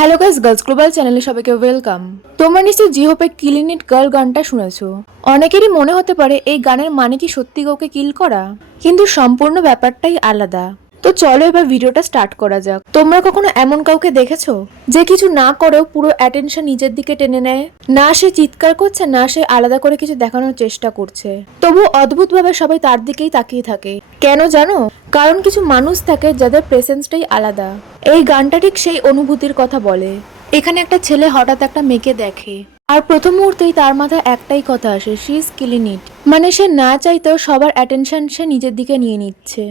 Hello guys, girls global চ্যানেলে সবাইকে welcome. তোমরা নিশ্চয়ই জি হোপে কিলিং ইট গার্ল গানটা শুনেছো। অনেকেরই মনে হতে পারে এই গানের মানে কি সত্যি কাউকে কিল করা, কিন্তু সম্পূর্ণ ব্যাপারটাই আলাদা। তো চলো এবার ভিডিওটা স্টার্ট করা যাক। তোমরা কখনো এমন কাউকে দেখেছো যে কিছু না করেও পুরো অ্যাটেনশন নিজের দিকে টেনে নেয়? না সে চিৎকার করছে, না সে আলাদা করে কিছু দেখানোর চেষ্টা করছে, তবু অদ্ভুতভাবে সবাই তার দিকেই তাকিয়ে থাকে। কেন জানো? কারণ কিছু মানুষ থাকে যাদের প্রেসেন্সটাই আলাদা। এই গানটা ঠিক সেই অনুভূতির কথা বলে। এখানে একটা ছেলে হঠাৎ একটা মেয়েকে দেখে, আর প্রথম মুহূর্তেই তার মাথায় একটাই কথা আসে, শি ইজ কিলিং ইট। মানে সে না চাইতেও সবার অ্যাটেনশন সে নিজের দিকে নিয়ে নিচ্ছে।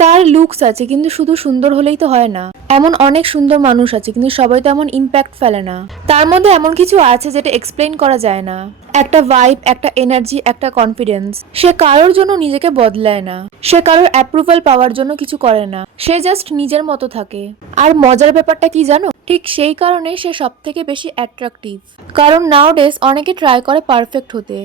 তার লুকস আছে, কিন্তু শুধু সুন্দর হলেই তো হয় না। এমন অনেক সুন্দর মানুষ আছে, কিন্তু সবাই তো এমন ইম্প্যাক্ট ফেলে না। তার মধ্যে এমন কিছু আছে যেটা এক্সপ্লেইন করা যায় না। একটা ভাইব, একটা এনার্জি, একটা কনফিডেন্স। সে কারোর জন্য নিজেকে বদলায় না, সে কারোর অ্যাপ্রুভাল পাওয়ার জন্য কিছু করে না, সে জাস্ট নিজের মতো থাকে। আর মজার ব্যাপারটা কি জানো? ঠিক সেই কারণেই সে সব থেকে বেশি অ্যাট্রাকটিভ। কারণ নাওডেজ অনেকে ট্রাই করে পারফেক্ট হতে,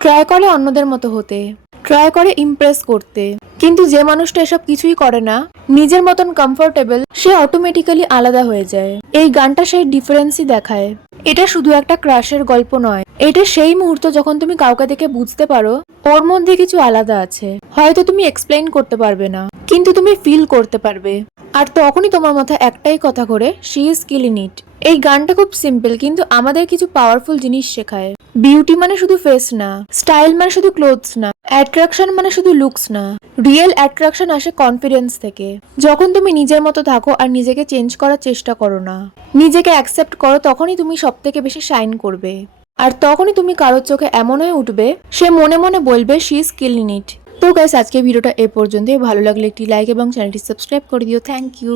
ট্রাই করে অন্যদের মতো হতে, ট্রাই করে ইমপ্রেস করতে, কিন্তু যে মানুষটা এসব কিছুই করে না, নিজের মতন কমফোর্টেবল, সে অটোমেটিক্যালি আলাদা হয়ে যায়। এই গানটা সেই ডিফারেন্সই দেখায়। এটা শুধু একটা ক্রাশের গল্প নয়, এটা সেই মুহূর্ত যখন তুমি কাউকে দেখে বুঝতে পারো ওর মধ্যে কিছু আলাদা আছে। হয়তো তুমি এক্সপ্লেইন করতে পারবে না, কিন্তু তুমি ফিল করতে পারবে। আর তখনই তোমার মাথায় একটাই কথা ঘোরে, শি ইজ কিলিং ইট। এই গানটা খুব সিম্পল, কিন্তু আমাদের কিছু পাওয়ারফুল জিনিস শেখায়। বিউটি মানে শুধু ফেস না, স্টাইল মানে শুধু ক্লোথস না, অ্যাট্রাকশন মানে শুধু লুকস না। রিয়েল অ্যাট্রাকশন আসে কনফিডেন্স থেকে। যখন তুমি নিজের মতো থাকো আর নিজেকে চেঞ্জ করার চেষ্টা করো না, নিজেকে অ্যাকসেপ্ট করো, তখনই তুমি সব থেকে বেশি শাইন করবে। আর তখনই তুমি কারোর চোখে এমন হয়ে উঠবে, সে মনে মনে বলবে শি ইজ কিলিং ইট। তো গাইস, আজকে ভিডিওটা এ পর্যন্তই। ভালো লাগলে একটি লাইক এবং চ্যানেলটি সাবস্ক্রাইব করে দিও। Thank you.